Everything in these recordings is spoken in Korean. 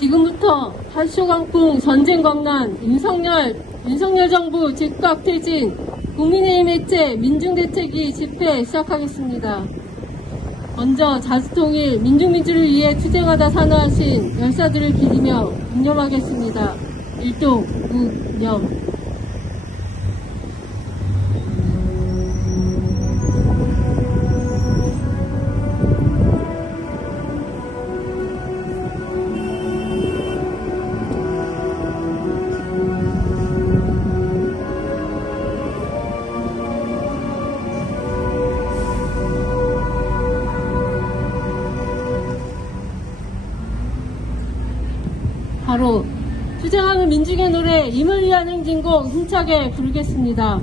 지금부터 한쇼강풍 전쟁광란 윤석열 정부 즉각 퇴진 국민의힘 해체 민중대책위 집회 시작하겠습니다. 먼저 자주통일 민중민주를 위해 투쟁하다 산화하신 열사들을 기리며 묵념하겠습니다. 일동 묵념. 바로 투쟁하는 민중의 노래 임을 위한 행진곡 힘차게 부르겠습니다.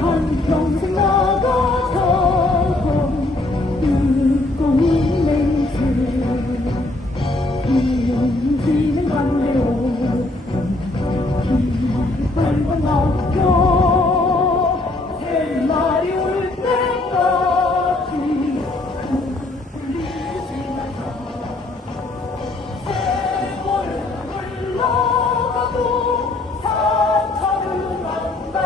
한평생 나가서 이는 반대로 깃발과 낙엽 새날이 올 때까지 울리지 말자. 세월은 흘러가도 산천은 간다.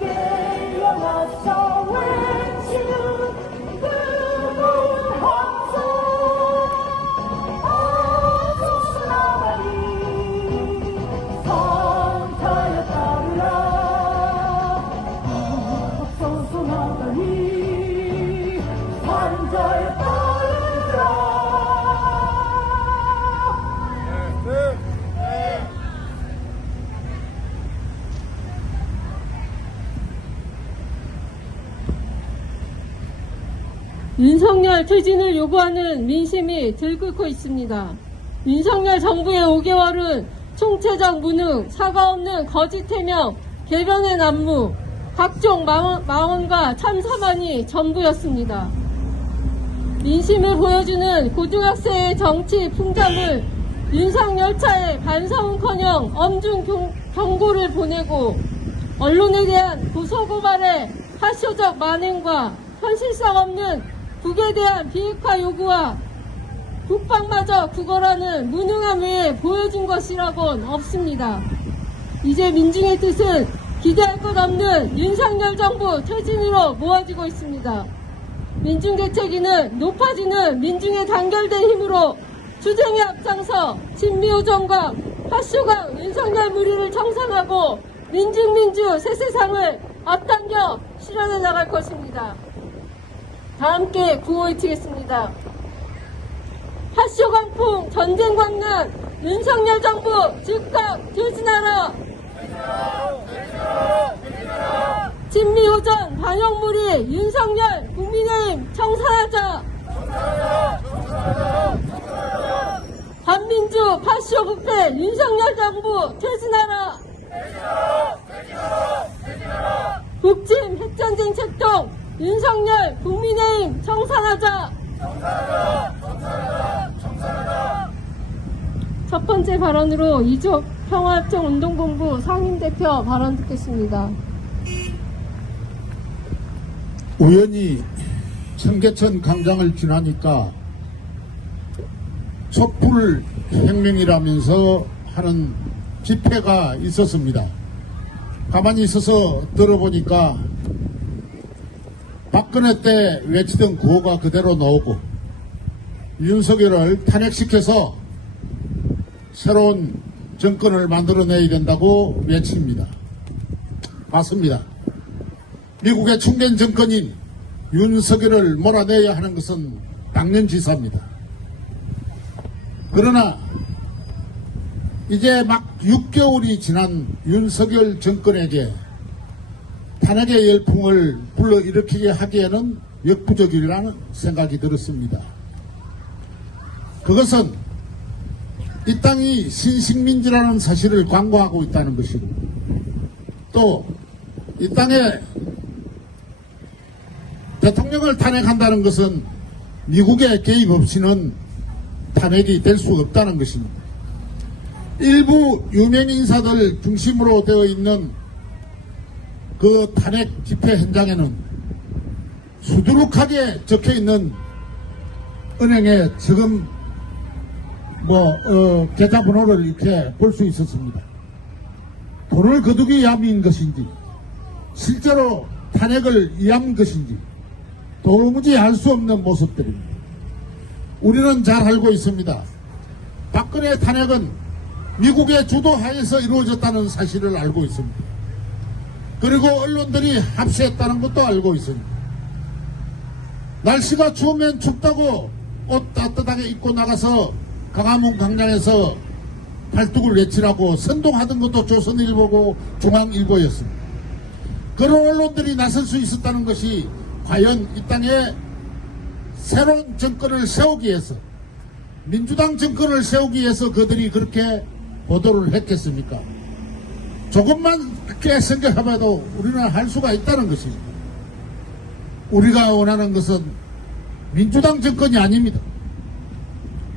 깨어나서 외치는 뜨거운 함성 산타야 따르라. 앞서서 나가니 산자야 따르라. 윤석열 퇴진을 요구하는 민심이 들끓고 있습니다. 윤석열 정부의 5개월은 총체적 무능, 사과 없는 거짓 해명, 개변의 난무, 각종 망언과 참사만이 전부였습니다. 민심을 보여주는 고등학생의 정치 풍자물 윤석열차에 반성은커녕 엄중 경고를 보내고 언론에 대한 고소고발의 파쇼적 만행과 현실성 없는 북에 대한 비핵화 요구와 북방마저 구걸하는 무능함 외에 보여준 것이라곤 없습니다. 이제 민중의 뜻은 기대할 것 없는 윤석열 정부 퇴진으로 모아지고 있습니다. 민중대책위는 높아지는 민중의 단결된 힘으로 투쟁에 앞장서 진미호정과 핫쇼강 윤석열 무리를 청산하고 민중민주 새 세상을 앞당겨 실현해 나갈 것입니다. 다 함께 구호 외치겠습니다. 핫쇼강풍 전쟁광란 윤석열 정부 즉각 퇴진하라. 진미호전 반영무리 윤석열 국민의힘 청산하자. 반민주 핫쇼 부패 윤석열 정부 퇴진하라. 북침 핵전쟁 책동 윤석열 국민의힘 청산하자. 첫 번째 발언으로 이적 평화협정운동본부 상임대표 발언 듣겠습니다. 우연히 청계천 광장을 지나니까 촛불 혁명이라면서 하는 집회가 있었습니다. 가만히 있어서 들어보니까 박근혜 때 외치던 구호가 그대로 나오고 윤석열을 탄핵시켜서 새로운 정권을 만들어내야 된다고 외칩니다. 맞습니다. 미국의 충견 정권인 윤석열을 몰아내야 하는 것은 당연지사입니다. 그러나 이제 막 6개월이 지난 윤석열 정권에게 탄핵의 열풍을 불러일으키게 하기에는 역부족이라는 생각이 들었습니다. 그것은 이 땅이 신식민지라는 사실을 광고하고 있다는 것이고, 또 이 땅에 대통령을 탄핵한다는 것은 미국의 개입 없이는 탄핵이 될 수 없다는 것입니다. 일부 유명 인사들 중심으로 되어 있는 그 탄핵 집회 현장에는 수두룩하게 적혀 있는 은행에 지금 계좌번호를 이렇게 볼 수 있었습니다. 돈을 거두기 위함인 것인지 실제로 탄핵을 위한 것인지 도무지 알 수 없는 모습들입니다. 우리는 잘 알고 있습니다. 박근혜 탄핵은 미국의 주도하에서 이루어졌다는 사실을 알고 있습니다. 그리고 언론들이 합세했다는 것도 알고 있습니다. 날씨가 추우면 춥다고 옷 따뜻하게 입고 나가서 광화문 광장에서 팔뚝을 외치라고 선동하던 것도 조선일보고 중앙일보였습니다. 그런 언론들이 나설 수 있었다는 것이 과연 이 땅에 새로운 정권을 세우기 위해서, 민주당 정권을 세우기 위해서 그들이 그렇게 보도를 했겠습니까? 조금만 그렇게 생각해봐도 우리는 할 수가 있다는 것입니다. 우리가 원하는 것은 민주당 정권이 아닙니다.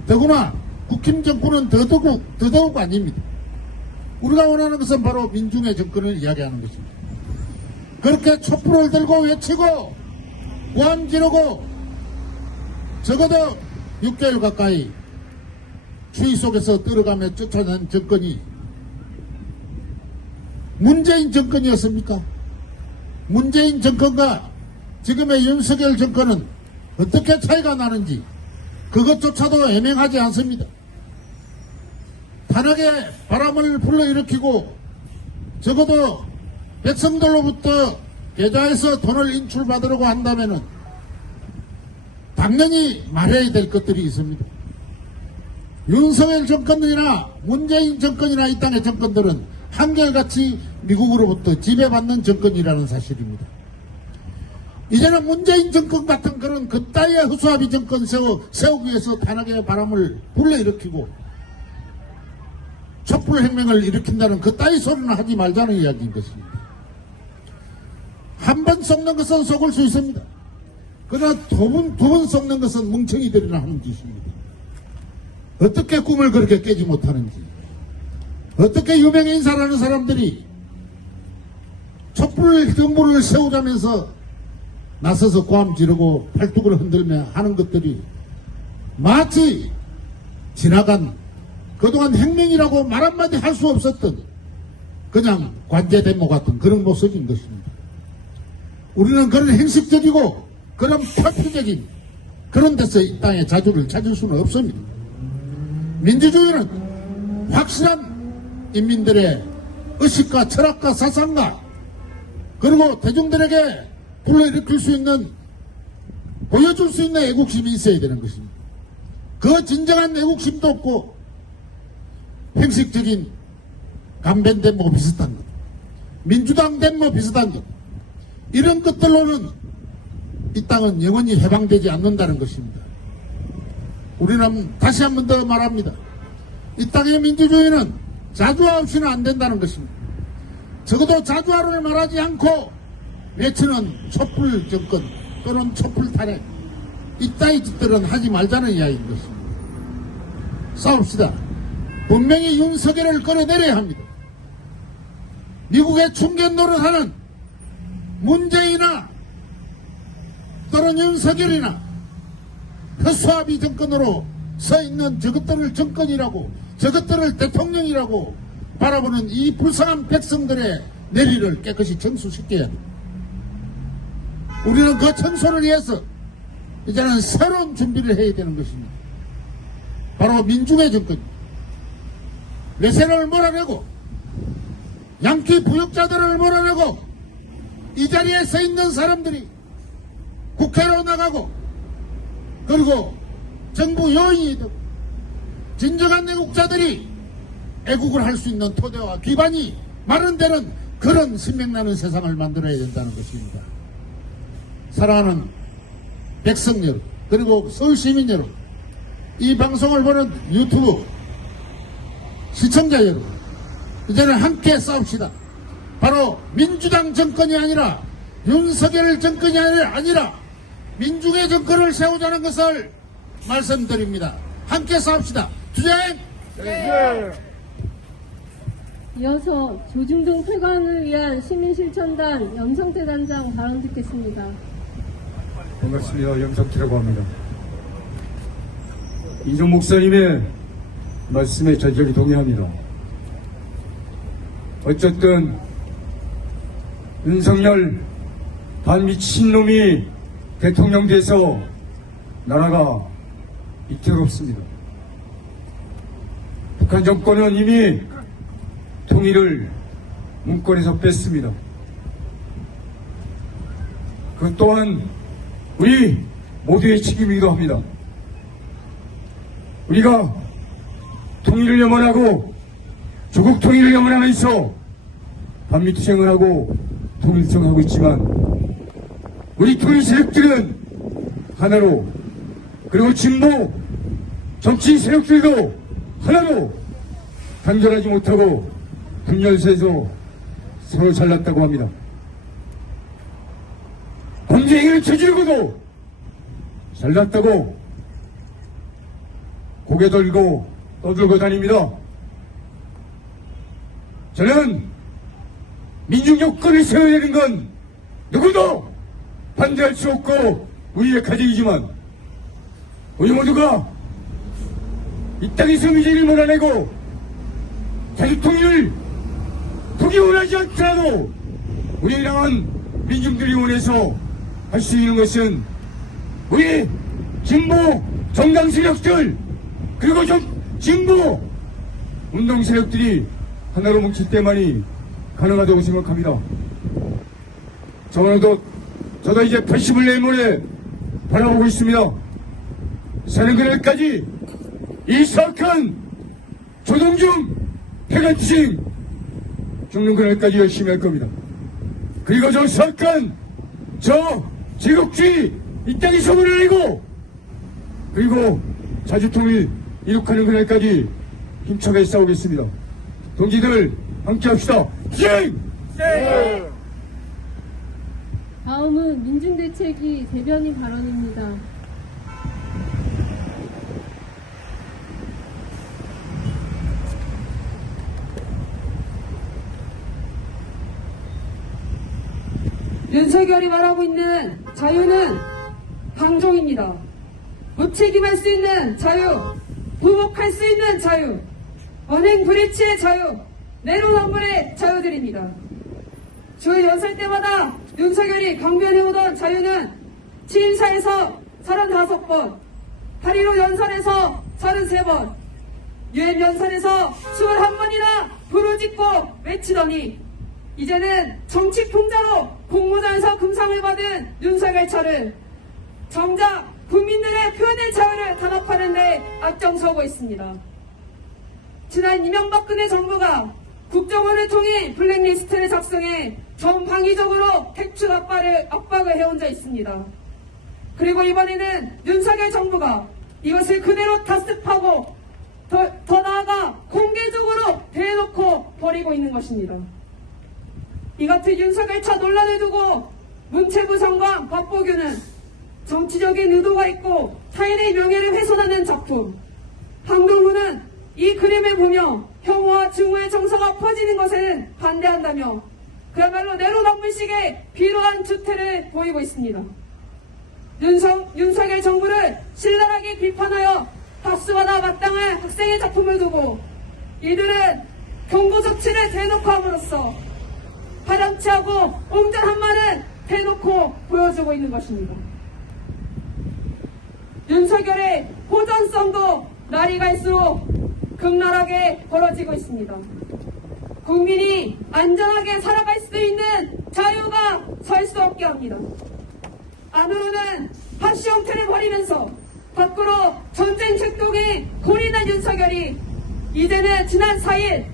더구나 국힘 정권은 더더욱 아닙니다. 우리가 원하는 것은 바로 민중의 정권을 이야기하는 것입니다. 그렇게 촛불을 들고 외치고 고함 지르고 적어도 6개월 가까이 추위 속에서 떨어가며 쫓아낸 정권이 문재인 정권이었습니까? 문재인 정권과 지금의 윤석열 정권은 어떻게 차이가 나는지 그것조차도 애매하지 않습니다. 탄핵의 바람을 불러일으키고 적어도 백성들로부터 계좌에서 돈을 인출받으려고 한다면은 당연히 말해야 될 것들이 있습니다. 윤석열 정권이나 문재인 정권이나 이 땅의 정권들은 한결같이 미국으로부터 지배받는 정권이라는 사실입니다. 이제는 문재인 정권 같은 그런 그따위의 허수아비 정권 세우기 위해서 탄핵의 바람을 불러일으키고 촛불혁명을 일으킨다는 그따위 소리는 하지 말자는 이야기인 것입니다. 한 번 썩는 것은 속을 수 있습니다. 그러나 두 번 썩는 것은 멍청이들이나 하는 짓입니다. 어떻게 꿈을 그렇게 깨지 못하는지, 어떻게 유명인 인사라는 사람들이 촛불 정부를 세우자면서 나서서 고함 지르고 팔뚝을 흔들며 하는 것들이 마치 지나간 그동안 혁명이라고 말 한마디 할 수 없었던 그냥 관제대모 같은 그런 모습인 것입니다. 우리는 그런 행식적이고 그런 표피적인 그런 데서 이 땅에 자주를 찾을 수는 없습니다. 민주주의는 확실한 인민들의 의식과 철학과 사상과 그리고 대중들에게 불러일으킬 수 있는, 보여줄 수 있는 애국심이 있어야 되는 것입니다. 그 진정한 애국심도 없고 행식적인 감변대모 비슷한 것, 민주당 대모 비슷한 것, 이런 것들로는 이 땅은 영원히 해방되지 않는다는 것입니다. 우리는 다시 한 번 더 말합니다. 이 땅의 민주주의는 자주화 없이는 안 된다는 것입니다. 적어도 자주화를 말하지 않고 외치는 촛불 정권 또는 촛불 탄핵, 이따위 짓들은 하지 말자는 이야기인 것입니다. 싸웁시다. 분명히 윤석열을 끌어내려야 합니다. 미국의 충견 노릇하는 문재인이나 또는 윤석열이나 허수아비 정권으로 서 있는 저것들을 정권이라고, 저것들을 대통령이라고 바라보는 이 불쌍한 백성들의 내리를 깨끗이 청소시켜야 합니다. 우리는 그 청소를 위해서 이제는 새로운 준비를 해야 되는 것입니다. 바로 민중의 정권입니다. 외세를 몰아내고 양키 부역자들을 몰아내고 이 자리에 서 있는 사람들이 국회로 나가고 그리고 정부 요인이 되고 진정한 애국자들이 애국을 할 수 있는 토대와 기반이 마련되는 그런 신명나는 세상을 만들어야 된다는 것입니다. 사랑하는 백성 여러분, 그리고 서울 시민 여러분, 이 방송을 보는 유튜브 시청자 여러분, 이제는 함께 싸웁시다. 바로 민주당 정권이 아니라 윤석열 정권이 아니라 민중의 정권을 세우자는 것을 말씀드립니다. 함께 싸웁시다. 투쟁! 이어서 조중동 폐광을 위한 시민실천단 염성태 단장 발언 듣겠습니다. 반갑습니다. 염석희라고 합니다. 이종 목사님의 말씀에 절절히 동의합니다. 어쨌든 윤석열 반미친놈이 대통령 돼서 나라가 위태롭습니다. 북한 정권은 이미 통일을 문건에서 뺐습니다. 그 또한 우리 모두의 책임이기도 합니다. 우리가 통일을 염원하고 조국 통일을 염원하면서 반미투쟁을 하고 통일투쟁하고 있지만 우리 통일 세력들은 하나로, 그리고 진보 정치 세력들도 하나로 단결하지 못하고 분열돼서 서로 잘났다고 합니다. 범죄행위를 저지르고도 잘났다고 고개 들고 떠들고 다닙니다. 저는 민중 여건을 세워야 되는 건 누구도 반대할 수 없고 우리의 가정이지만 우리 모두가 이 땅에서 미제를 몰아내고 자주통일을 독이 원하지 않더라도 우리를 향한 민중들이 원해서 할 수 있는 것은 우리 진보 정당 세력들 그리고 진보 운동 세력들이 하나로 뭉칠 때만이 가능하다고 생각합니다. 저도 이제 80을 내모레 바라보고 있습니다. 사는 그날까지 이 사악한 조동중 해관투쟁 죽는 그날까지 열심히 할 겁니다. 그리고 저 사악한 저 제국주의 이 땅에서 물어내고 그리고 자주통일 이룩하는 그날까지 힘차게 싸우겠습니다. 동지들 함께 합시다. 투쟁! 다음은 민중대책위 대변인 발언입니다. 윤석열이 말하고 있는 자유는 방종입니다. 무책임할 수 있는 자유, 부목할 수 있는 자유, 언행 불일치의 자유, 내로남불의 자유들입니다. 주 연설 때마다 윤석열이 강변해오던 자유는 취임사에서 35번, 8.15 연설에서 33번, 유엔 연설에서 21번이나 부르짖고 외치더니 이제는 정치풍자로 공모전에서 금상을 받은 윤석열 차를 정작 국민들의 표현의 자유를 단합하는 데 앞장서고 있습니다. 지난 이명박근혜 정부가 국정원을 통해 블랙리스트를 작성해 전방위적으로 택출 압박을 해온 자 있습니다. 그리고 이번에는 윤석열 정부가 이것을 그대로 다습하고 더 나아가 공개적으로 대놓고 버리고 있는 것입니다. 이 같은 윤석열차 논란을 두고 문체부 장관 박보규는 정치적인 의도가 있고 타인의 명예를 훼손하는 작품, 황동훈은 이 그림을 보며 혐오와 증오의 정서가 퍼지는 것에는 반대한다며 그야말로 내로남불식의 비로한 주태를 보이고 있습니다. 윤석열 정부를 신랄하게 비판하여 박수받아 마땅한 학생의 작품을 두고 이들은 경고 조치를 대놓고 함으로써 파렴치하고 옹졸한 말은 대놓고 보여주고 있는 것입니다. 윤석열의 호전성도 날이 갈수록 극렬하게 벌어지고 있습니다. 국민이 안전하게 살아갈 수 있는 자유가 설 수 없게 합니다. 안으로는 파시 형태를 벌이면서 밖으로 전쟁 책동에 골인한 윤석열이 이제는 지난 4일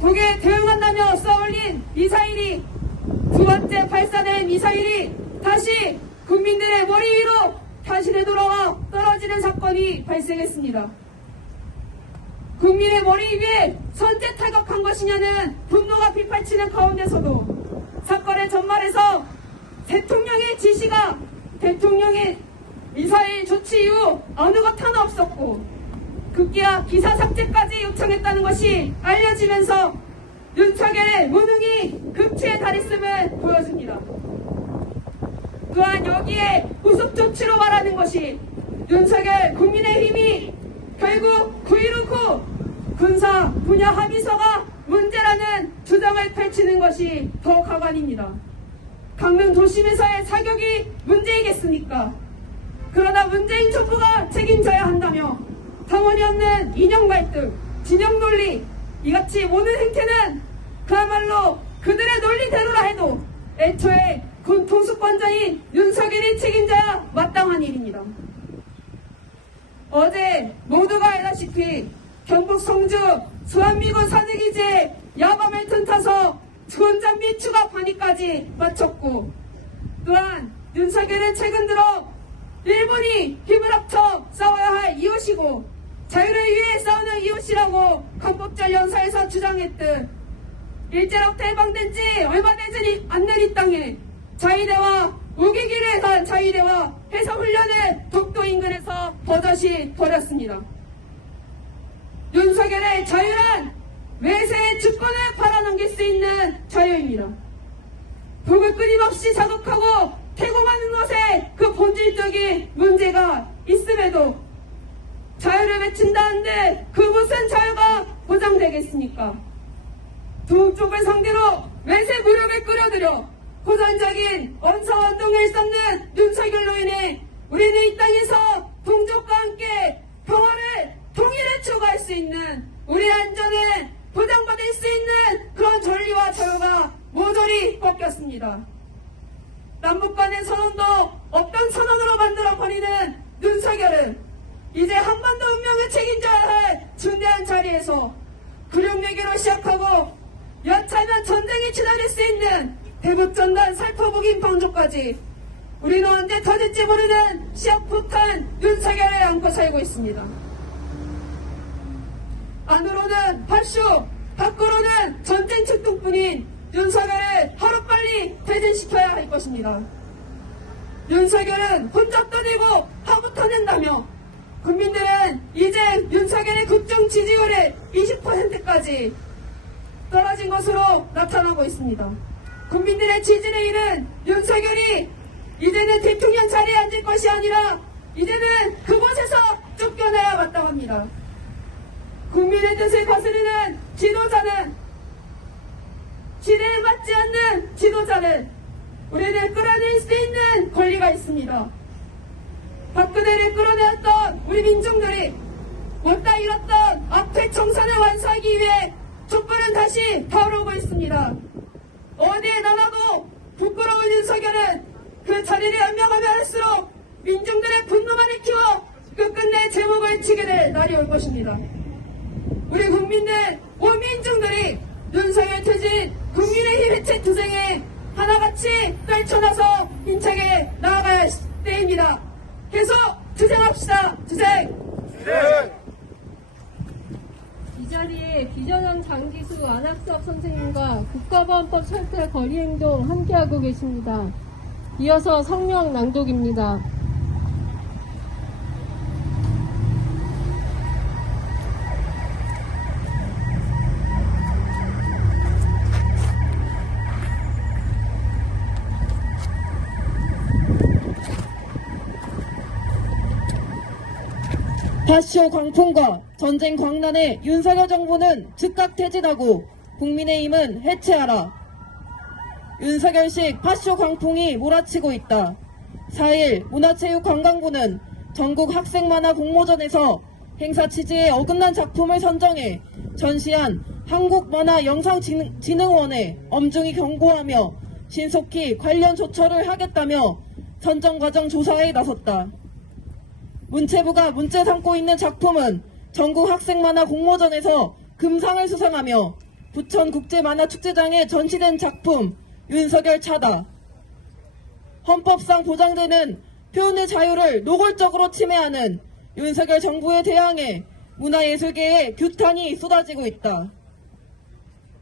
북에 대응한다며 쏘아올린 미사일이 두 번째 발사된 미사일이 다시 국민들의 머리 위로 다시 되돌아와 떨어지는 사건이 발생했습니다. 국민의 머리 위에 선제 타격한 것이냐는 분노가 빗발치는 가운데서도 사건의 전말에서 대통령의 지시가 대통령의 미사일 조치 이후 어느 것 하나 없었고 급기야 기사 삭제까지 요청했다는 것이 알려지면서 윤석열의 무능이 극치에 달했음을 보여줍니다. 또한 여기에 후속 조치로 말하는 것이 윤석열 국민의힘이 결국 9.16 후 군사 분야 합의서가 문제라는 주장을 펼치는 것이 더 가관입니다. 강릉 도심에서의 사격이 문제이겠습니까? 그러나 문재인 정부가 책임져야 한다며 당원이 없는 이념 갈등, 진영 논리, 이같이 모든 행태는 그야말로 그들의 논리대로라 해도 애초에 군 통수권자인 윤석열이 책임져야 마땅한 일입니다. 어제 모두가 알다시피 경북 성주 수안미군 사대기지에 야밤을 틈타서 전장비 추가 관리까지 마쳤고 또한 윤석열은 최근 들어 일본이 힘을 합쳐 싸워야 할 이웃이고 자유를 위해 싸우는 이웃이라고 강법절 연사에서 주장했듯 일제로부터 해방된 지 얼마 되지 않는 이 땅에 자위대와 우기기를 한 자위대와 해상훈련을 독도 인근에서 버젓이 벌였습니다. 윤석열의 자유란 외세의 주권을 팔아넘길 수 있는 자유입니다. 북을 끊임없이 자극하고 태공하는 것에 그 본질적인 문제가 있음에도 자유를 외친다는데 그 무슨 자유가 보장되겠습니까? 두 쪽을 상대로 외세 무력을 끌어들여 고전적인 언사운동을 쌓는 윤석열로 인해 우리는 이 땅에서 동족과 함께 평화를 통일을 추구할 수 있는 우리의 안전을 보장받을 수 있는 그런 권리와 자유가 모조리 꺾였습니다. 남북 간의 선언도 없던 선언으로 만들어버리는 윤석열은 이제 한 번 더 운명을 책임져야 할 중대한 자리에서 굴욕내기로 시작하고 여차하면 전쟁이 치달을 수 있는 대북전단 살포북인 방조까지 우리는 언제 터질지 모르는 시약폭탄 윤석열을 안고 살고 있습니다. 안으로는 파쇼, 밖으로는 전쟁 측동뿐인 윤석열을 하루빨리 퇴진시켜야 할 것입니다. 윤석열은 혼자 떠내고 하고 터낸다며 국민들은 이제 윤석열의 국정 지지율이 20%까지 떨어진 것으로 나타나고 있습니다. 국민들의 지지를 잃은 윤석열이 이제는 대통령 자리에 앉을 것이 아니라 이제는 그곳에서 쫓겨나야 마땅합니다. 국민의 뜻을 거스르는 지도자는 시대에 맞지 않는 지도자는 우리를 끌어낼 수 있는 권리가 있습니다. 박근혜를 끌어내었던 우리 민중들이 못다 잃었던 앞에 청산을 완수하기 위해 촛불은 다시 타오르고 있습니다. 어디에 나가도 부끄러운 윤석열은 그 자리를 연명하면 할수록 민중들의 분노만을 키워 끝끝내 제목을 치게 될 날이 올 것입니다. 우리 국민들, 온 민중들이 윤석열 퇴진 국민의힘 해체 투쟁에 하나같이 떨쳐나서 힘차게 나아가야 할 때입니다. 계속 투쟁합시다. 투쟁! 이 자리에 비전형 장기수 안학섭 선생님과 국가보안법 철폐 거리행동 함께하고 계십니다. 이어서 성명 낭독입니다. 파쇼 광풍과 전쟁 광란에 윤석열 정부는 즉각 퇴진하고 국민의힘은 해체하라. 윤석열식 파쇼 광풍이 몰아치고 있다. 4일 문화체육관광부는 전국 학생만화 공모전에서 행사 취지에 어긋난 작품을 선정해 전시한 한국만화영상진흥원에 엄중히 경고하며 신속히 관련 조처를 하겠다며 선정 과정 조사에 나섰다. 문체부가 문제 삼고 있는 작품은 전국 학생만화 공모전에서 금상을 수상하며 부천국제만화축제장에 전시된 작품 윤석열 차다. 헌법상 보장되는 표현의 자유를 노골적으로 침해하는 윤석열 정부에 대항해 문화예술계에 규탄이 쏟아지고 있다.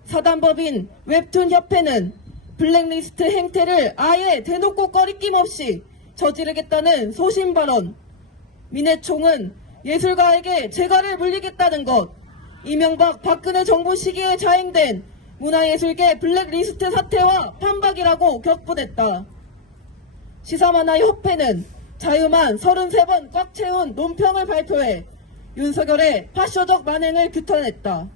사단법인 웹툰협회는 블랙리스트 행태를 아예 대놓고 꺼리낌 없이 저지르겠다는 소신 발언, 민해총은 예술가에게 재갈을 물리겠다는 것, 이명박 박근혜 정부 시기에 자행된 문화예술계 블랙리스트 사태와 판박이라고 격분했다. 시사만화협회는 자유만 33번 꽉 채운 논평을 발표해 윤석열의 파쇼적 만행을 규탄했다.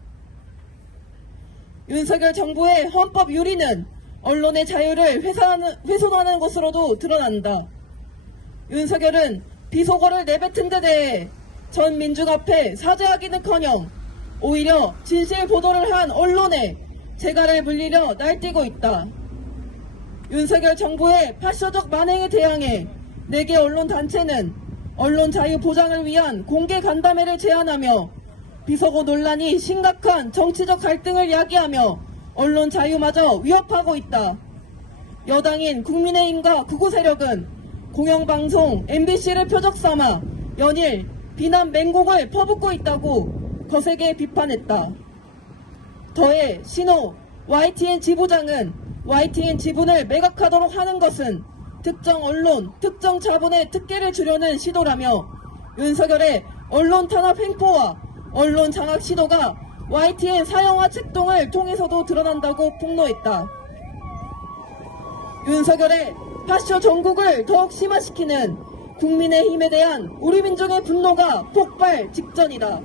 윤석열 정부의 헌법 유리는 언론의 자유를 훼손하는 것으로도 드러난다. 윤석열은 비속어를 내뱉은 데 대해 전 민중 앞에 사죄하기는커녕 오히려 진실 보도를 한 언론에 재갈을 물리려 날뛰고 있다. 윤석열 정부의 파쇼적 만행에 대항해 4개 언론 단체는 언론 자유 보장을 위한 공개 간담회를 제안하며 비속어 논란이 심각한 정치적 갈등을 야기하며 언론 자유마저 위협하고 있다. 여당인 국민의힘과 극우 세력은 공영방송 MBC를 표적 삼아 연일 비난 맹공을 퍼붓고 있다고 거세게 비판했다. 더해 신호 YTN 지부장은 YTN 지분을 매각하도록 하는 것은 특정 언론, 특정 자본의 특혜를 주려는 시도라며 윤석열의 언론 탄압 횡포와 언론 장악 시도가 YTN 사형화 책동을 통해서도 드러난다고 폭로했다. 윤석열의 파쇼 정국을 더욱 심화시키는 국민의힘에 대한 우리 민족의 분노가 폭발 직전이다.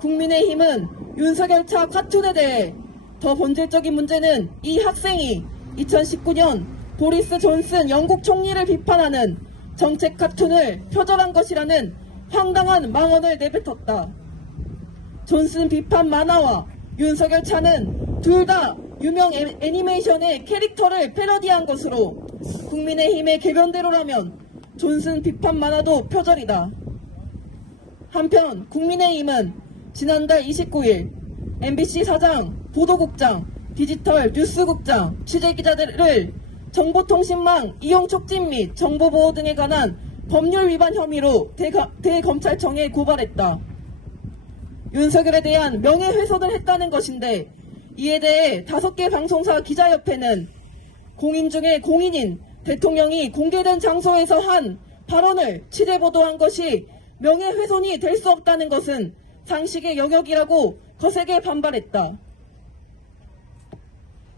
국민의힘은 윤석열 차 카툰에 대해 더 본질적인 문제는 이 학생이 2019년 보리스 존슨 영국 총리를 비판하는 정책 카툰을 표절한 것이라는 황당한 망언을 내뱉었다. 존슨 비판 만화와 윤석열 차는 둘 다 유명 애니메이션의 캐릭터를 패러디한 것으로 국민의힘의 개변대로라면 존슨 비판 만화도 표절이다. 한편 국민의힘은 지난달 29일 MBC 사장, 보도국장, 디지털 뉴스국장, 취재기자들을 정보통신망 이용 촉진 및 정보보호 등에 관한 법률 위반 혐의로 대검찰청에 고발했다. 윤석열에 대한 명예훼손을 했다는 것인데 이에 대해 5개 방송사 기자협회는 공인 중에 공인인 대통령이 공개된 장소에서 한 발언을 취재보도한 것이 명예훼손이 될 수 없다는 것은 상식의 영역이라고 거세게 반발했다.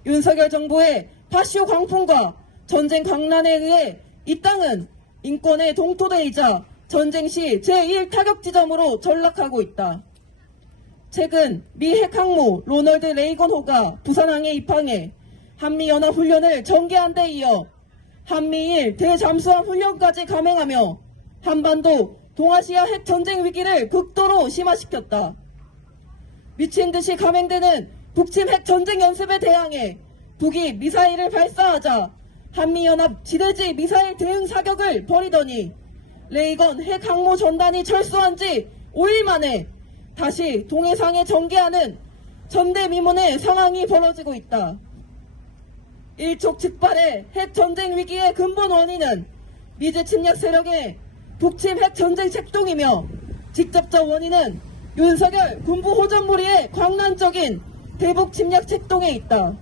윤석열 정부의 파쇼 광풍과 전쟁 강란에 의해 이 땅은 인권의 동토대이자 전쟁 시 제1타격 지점으로 전락하고 있다. 최근 미 핵항모 로널드 레이건호가 부산항에 입항해 한미연합훈련을 전개한 데 이어 한미일 대잠수함 훈련까지 감행하며 한반도 동아시아 핵전쟁 위기를 극도로 심화시켰다. 미친듯이 감행되는 북침 핵전쟁 연습에 대항해 북이 미사일을 발사하자 한미연합 지대지 미사일 대응 사격을 벌이더니 레이건 핵항모 전단이 철수한 지 5일 만에 다시 동해상에 전개하는 전대미문의 상황이 벌어지고 있다. 일촉즉발의 핵전쟁 위기의 근본 원인은 미제 침략 세력의 북침 핵전쟁 책동이며 직접적 원인은 윤석열 군부 호전무리의 광란적인 대북 침략 책동에 있다.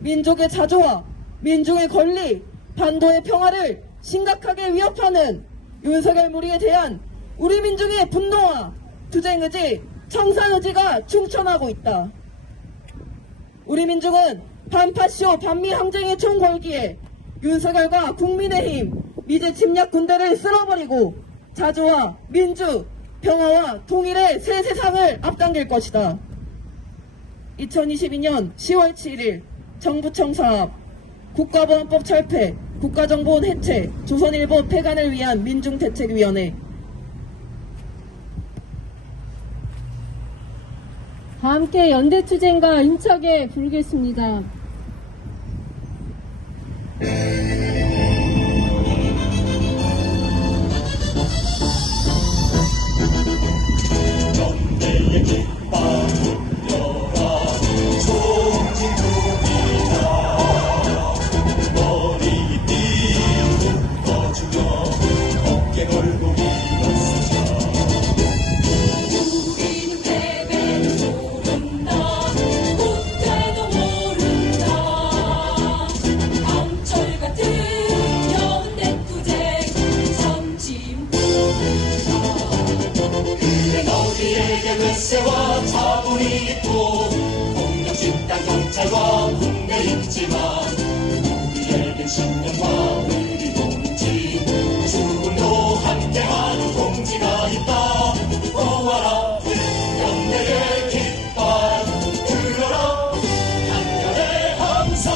민족의 자주와 민중의 권리, 반도의 평화를 심각하게 위협하는 윤석열 무리에 대한 우리 민중의 분노와 투쟁의지, 청산의지가 충천하고 있다. 우리 민중은 반파쇼 반미항쟁의 총 걸기에 윤석열과 국민의힘 미제 침략 군대를 쓸어버리고 자주와 민주, 평화와 통일의 새 세상을 앞당길 것이다. 2022년 10월 7일 정부청 사업, 국가보안법 철폐, 국가정보원 해체, 조선일보 폐간을 위한 민중대책위원회. 다 함께 연대투쟁과 힘차게 부르겠습니다. 우리는 패배를 모른다. 국태도 모른다. 열쇠와 자본이 있고 폭력 집단 경찰과 군대 있지만 우리에겐 신념과 의리 동지 죽음도 함께하는 동지가 있다. 보아라 연대의 깃발 들어라 강렬의 함성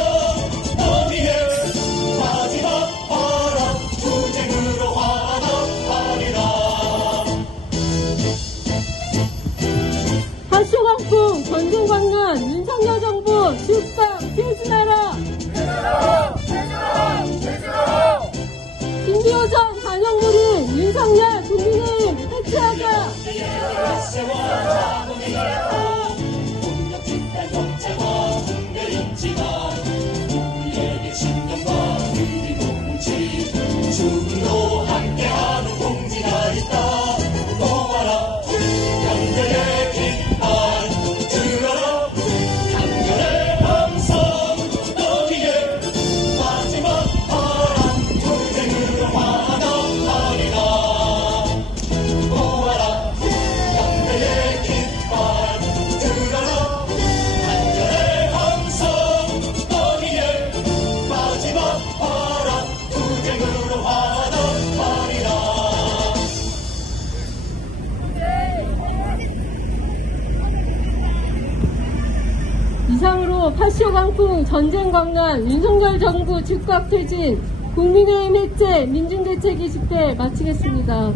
너희의 마지막 바람 투쟁으로 화답하리라. 한쇼강풍 전쟁광란 윤석열 정부 즉각 퇴진하라. 김기호전 반영물인 윤석열 국민의힘 해체하자. 열쇠와 자본이 있고 폭력 집단 경찰과 군대 있지만 우리에게 신념과 의리 동지 죽음도 함께하는 동지가 있다. 보아라 연대의 깃발 들어라 강렬의 함성 너희의 마지막 바람 투쟁으로 화답하리라. 보아라 연대의 깃발 들어라 강렬의 함성 너희의 마지막 바람 투쟁으로 화답하리라. 이상으로 8.15 강풍 전쟁광란 윤석열 정부 즉각 퇴진 국민의힘 해체 민중대책 20대 마치겠습니다.